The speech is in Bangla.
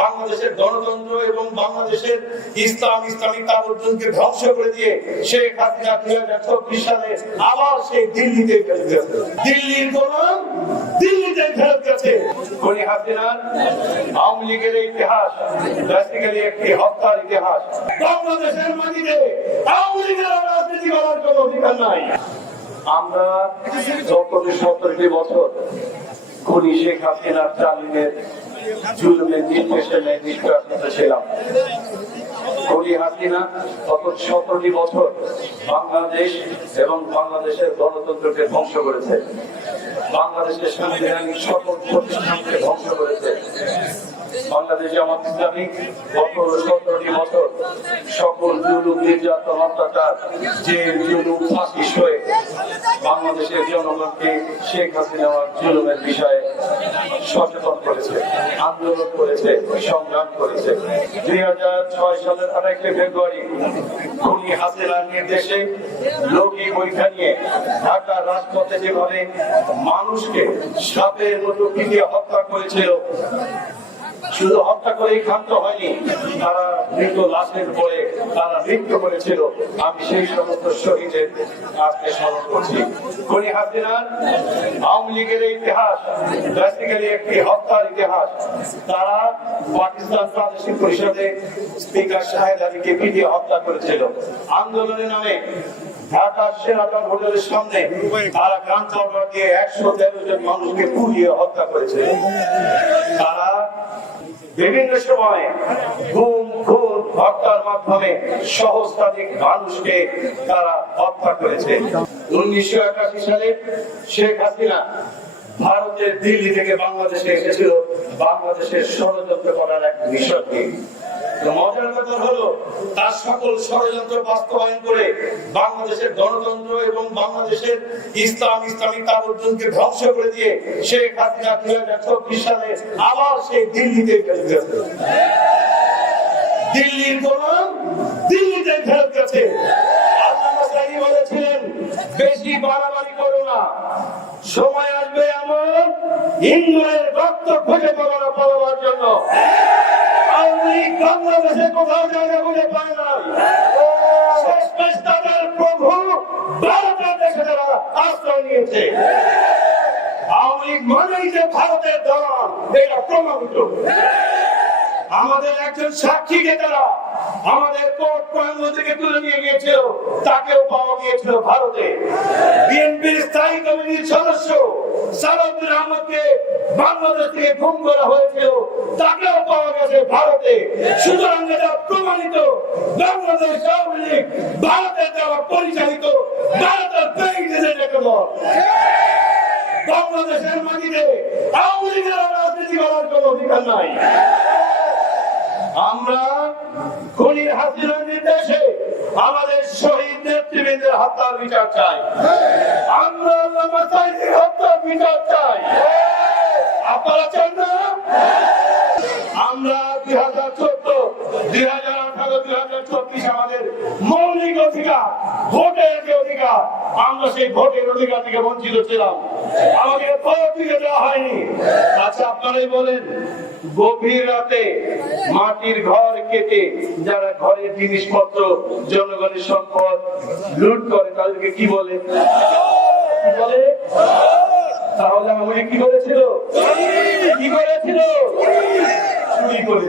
বাংলাদেশের গণতন্ত্র এবং বাংলাদেশের ইসলামী তাবুদ্দুনকে ধ্বংস করে দিয়ে শেখ হাসিনা 2024 সালে আবার সেই দিল্লিতে ফেরত গেছে। দিল্লির গোলাম দিল্লিতে ফেরত গেছে। খনি হাসিনার আওয়ামী লীগের ইতিহাস বেসিক্যালি একটি হত্যার ইতিহাস। বাংলাদেশের মাটিতে আওয়ামী লীগের রাজনীতি করার কোনো অধিকার নাই। আমরা 70-70 বছর খনি শেখ হাসিনার জালিমের জুলুমের নির্দেশনে নিষ্কাশিত ছিলাম। খনি হাসিনা গত 17 বছর বাংলাদেশ এবং বাংলাদেশের গণতন্ত্রকে ধ্বংস করেছে, বাংলাদেশের সাংবিধানিক সকল প্রতিষ্ঠানকে ধ্বংস করেছে। বাংলাদেশ জামাত ইসলামী গত 17 বছর সকল জুলুম নির্যাতন অত্যাচার যে জুলুম ফাঁসিস হয়ে বাংলাদেশের জনগণকে শেখ হাসিনার জুলুমের বিষয়ে সচেতন করেছে, আন্দোলন করেছে, সংগ্রাম করেছে। 2006 সালের 28 ফেব্রুয়ারি খনি হাসিনার নির্দেশে লৌকিক পরীক্ষা নিয়ে ঢাকার রাজপথে যেভাবে মানুষকে সাপের মতো পিটিয়ে হত্যা করেছিল, শুধু হত্যা করেই ক্ষান্ত হয়নি, তারা মৃত লাশের পরে তারা মৃত্যু করেছিল। আমি সেই সমস্ত শহীদের আজকে স্মরণ করছি। খনি হাসিনার আওয়ামী লীগের ইতিহাস বেসিক্যালি একটি হত্যার ইতিহাস। তারা পাকিস্তান প্রাদেশিক পরিষদে স্পিকার শাহেদ আলীকে পিটিয়ে হত্যা করেছিল। আন্দোলনের নামে ঢাকার সেরাটন হোটেলের সামনে তারা ক্রান্ত দিয়ে 113 জন মানুষকে পুড়িয়ে হত্যা করেছে। তারা বিভিন্ন সময় গুম খুন হত্যার মাধ্যমে সহস্রাধিক মানুষকে তারা হত্যা করেছে। 1981 সালে শেখ হাসিনা ভারতের দিল্লি থেকে বাংলাদেশে এসেছিল বাংলাদেশের ষড়যন্ত্র করার এক মিশন নিয়ে। মজার কথা হলো তার সকল ষড়যন্ত্র বাস্তবায়ন করে বাংলাদেশের গণতন্ত্র এবং বাংলাদেশের ইসলামী তাবুদ্দুনকে ধ্বংস করে দিয়ে শেখ হাসিনা 2024 সালে আবার সেই দিল্লিতে ফেরত গেছে। দিল্লির গোলাম দিল্লিতে ফেরত গেছে। আল্লাহ তাআলা বলেছিলেন, বেশি বাড়াবাড়ি করো না, সময় আসবে এমন ইন্দ্রের রক্ত খুঁজে পাওয়ার জন্য। বাংলাদেশে কোথাও জায়গা খুঁজে পায় না। তাদের প্রভু ভারতের দেশে যারা আশ্রয় নিয়েছে, আওয়ামী লীগ মানেই যে ভারতের দল, এটা প্রমাণিত। আমাদের একজন সাক্ষীকে তারা আমাদের কোর্ট প্রাঙ্গণ থেকে তুলে নিয়ে গিয়েছিল, তাকেও পাওয়া গিয়েছিল ভারতে। বিএনপির স্থায়ী কমিটির সদস্য সালাউদ্দিন আহমদকে বাংলাদেশ থেকে গুম করা হয়েছিল, তাকেও পাওয়া গেছে ভারতে। সুতরাং এটা প্রমাণিত বাংলাদেশ আওয়ামী লীগ ভারতের দ্বারা পরিচালিত, ভারতের প্রেসিডেন্ট একটা দল। বাংলাদেশের মাটিতে আওয়ামী লীগের রাজনীতি করার কোনো অধিকার নাই। আমরা খনি হাসিনার নির্দেশে আমাদের শহীদ নেতৃবৃন্দের হত্যার বিচার চাই। আমরা আল্লামা সাঈদীর হত্যার বিচার চাই। আপনারা চান না? আমরা 2014, 2018, 2024 আমাদের মৌলিক অধিকার, ভোটের যে অধিকার, আমরা সেই ভোটের অধিকার থেকে বঞ্চিত ছিলাম, আমাদের ভোট দিতে দেওয়া হয়নি। আচ্ছা, আপনারাই বলেন, গভীর রাতে মাটির ঘর কেটে যারা ঘরের জিনিসপত্র জনগণের সম্পদ লুট করে তাদেরকে কি বলে? তাহলে আমাকে কি করেছিল? চুরি করে।